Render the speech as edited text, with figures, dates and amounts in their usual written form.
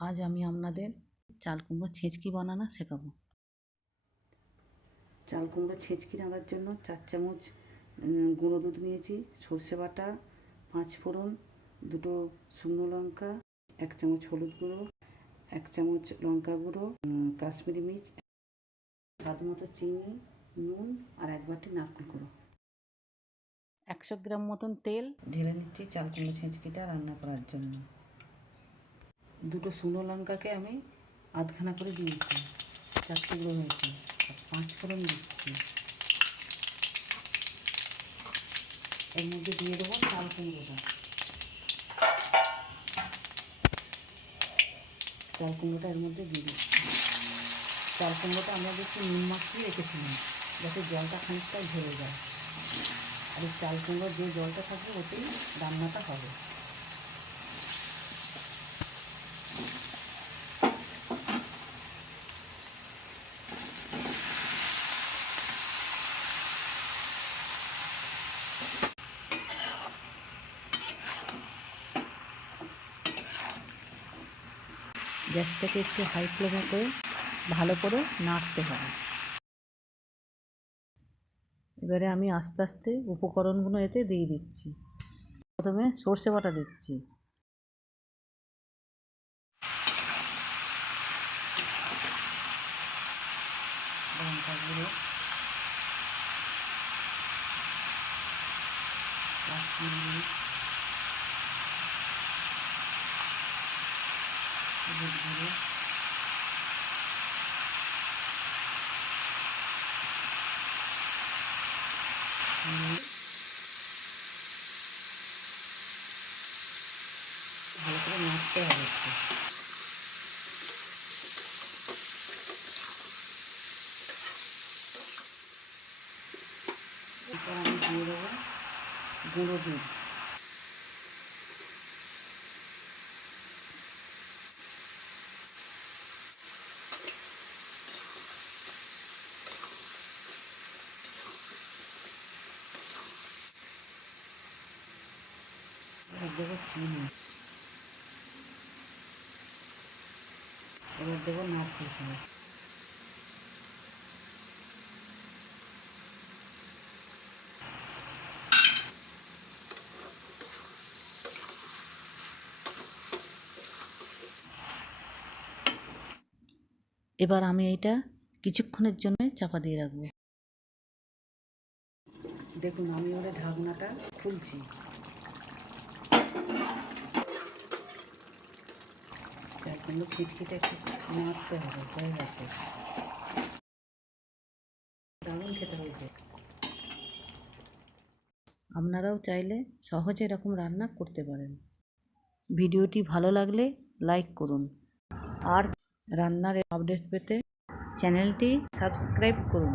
আজ আমি আপনাদের চাল কুমড়ো ছেঁচকি বানানো শেখাবো। চাল কুমড়ো ছেঁচকি রান্নার জন্য 4 চামচ গুঁড়ো দুধ নিয়েছি, সর্ষে বাটা, 5 ফোড়ন, 2টো শুকনো লঙ্কা, 1 চামচ হলুদ গুঁড়ো, 1 চামচ লঙ্কা গুঁড়ো, কাশ্মীরি মির্চ, স্বাদ মতো চিনি, নুন আর 1 বাটি নারকেল গুঁড়ো। 100 গ্রাম মতন তেল ঢেলে নিচ্ছি চাল কুমড়ো ছেঁচকিটা রান্না করার জন্য। 2টো শুকনো লঙ্কাকে আমি আধখানা করে দিয়েছি, 4 টুকরো হয়েছে। 5 ফোড়ন দিচ্ছি, এর মধ্যে দিয়ে দেবো চাল কুমড়োটা। চাল কুমড়োটা এর মধ্যে দিয়ে দিচ্ছি। চাল কুমড়োটা আমরা একটু নুন মাখিয়ে রেখেছিলাম যাতে জলটা খানিকটা ঝরে যায়, আর এই চাল কুমড়োর যে জলটা থাকবে ওতেই রান্নাটা হবে। গ্যাসটাকে একটু হাই ফ্লেমে করে ভালো করে নাড়তে হবে। এবারে আমি আস্তে আস্তে উপকরণগুলো এতে দিয়ে দিচ্ছি। প্রথমে সর্ষে বাটা দিচ্ছি, লঙ্কা গুঁড়ো, কাশ্মীরি মির্চ, হলুদ গুঁড়ো, ভালো করে নাড়তে হবে একটু। এরপর আমি দিয়ে দেবো গুঁড়ো দুধ। এবার দেবো চিনি, এবার দেবো নারকেল কুঁড়ো। এবার আমি এটা কিছুক্ষণের জন্য চাপা দিয়ে রাখবো। দেখুন আমি ওর ঢাকনাটা খুলছি। চাল কুমড়ো ছিটকিটা একটু নাড়তে হবে, হয়ে গেছে। দারুণ খেতে হয়েছে। আপনারাও চাইলে সহজে এরকম রান্না করতে পারেন। ভিডিওটি ভালো লাগলে লাইক করুন, আর রান্নার আপডেট পেতে চ্যানেলটি সাবস্ক্রাইব করুন।